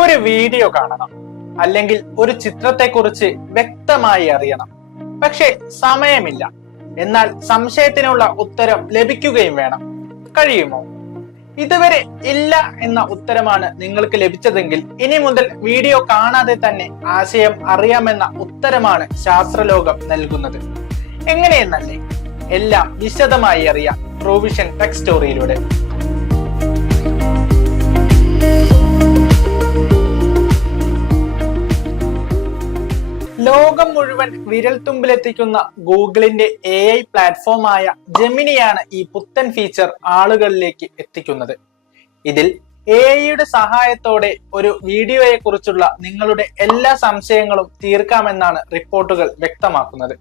ഒരു വീഡിയോ കാണണം, അല്ലെങ്കിൽ ഒരു ചിത്രത്തെക്കുറിച്ച് വ്യക്തമായി അറിയണം. പക്ഷെ സമയമില്ല. എന്നാൽ സംശയത്തിനുള്ള ഉത്തരം ലഭിക്കുകയും വേണം. കഴിയുമോ? ഇതുവരെ ഇല്ല എന്ന ഉത്തരമാണ് നിങ്ങൾക്ക് ലഭിച്ചതെങ്കിൽ ഇനി മുതൽ വീഡിയോ കാണാതെ തന്നെ ആശയം അറിയാമെന്ന ഉത്തരമാണ് ശാസ്ത്രലോകം നൽകുന്നത്. എങ്ങനെയെന്നല്ലേ? എല്ലാം വിശദമായി അറിയാം ട്രൂവിഷൻ ടെക് സ്റ്റോറിയിലൂടെ. ലോകം മുഴുവൻ വിരൽത്തുമ്പിലെത്തിക്കുന്ന ഗൂഗിളിന്റെ AI പ്ലാറ്റ്ഫോമായ ജെമിനിയാണ് ഈ പുത്തൻ ഫീച്ചർ ആളുകളിലേക്ക് എത്തിക്കുന്നത്. ഇതിൽ AI സഹായത്തോടെ ഒരു വീഡിയോയെ കുറിച്ചുള്ള നിങ്ങളുടെ എല്ലാ സംശയങ്ങളും തീർക്കാമെന്നാണ് റിപ്പോർട്ടുകൾ വ്യക്തമാക്കുന്നത്.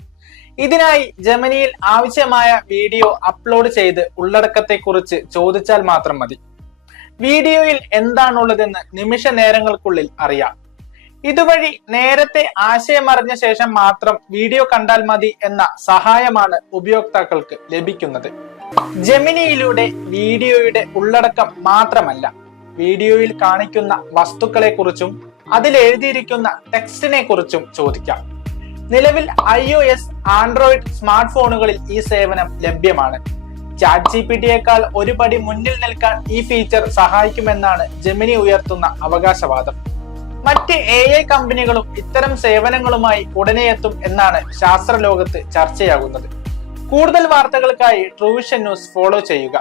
ഇതിനായി ജെമിനിയിൽ ആവശ്യമായ വീഡിയോ അപ്ലോഡ് ചെയ്ത് ഉള്ളടക്കത്തെക്കുറിച്ച് ചോദിച്ചാൽ മാത്രം മതി. വീഡിയോയിൽ എന്താണുള്ളതെന്ന് നിമിഷ നേരങ്ങൾക്കുള്ളിൽ അറിയാം. ഇതുവഴി നേരത്തെ ആശയമറിഞ്ഞ ശേഷം മാത്രം വീഡിയോ കണ്ടാൽ മതി എന്ന സഹായമാണ് ഉപയോക്താക്കൾക്ക് ലഭിക്കുന്നത്. ജെമിനിയിലൂടെ വീഡിയോയുടെ ഉള്ളടക്കം മാത്രമല്ല, വീഡിയോയിൽ കാണിക്കുന്ന വസ്തുക്കളെ കുറിച്ചും അതിൽ എഴുതിയിരിക്കുന്ന ടെക്സ്റ്റിനെ കുറിച്ചും ചോദിക്കാം. നിലവിൽ iOS, ആൻഡ്രോയിഡ് സ്മാർട്ട് ഫോണുകളിൽ ഈ സേവനം ലഭ്യമാണ്. ChatGPTയേക്കാൾ ഒരു പടി മുന്നിൽ നിൽക്കാൻ ഈ ഫീച്ചർ സഹായിക്കുമെന്നാണ് ജെമിനി ഉയർത്തുന്ന അവകാശവാദം. മറ്റ് AI കമ്പനികളും ഇത്തരം സേവനങ്ങളുമായി ഉടനെ എത്തും എന്നാണ് ശാസ്ത്രലോകത്ത് ചർച്ചയാകുന്നത്. കൂടുതൽ വാർത്തകൾക്കായി ട്രൂവിഷൻ ന്യൂസ് ഫോളോ ചെയ്യുക.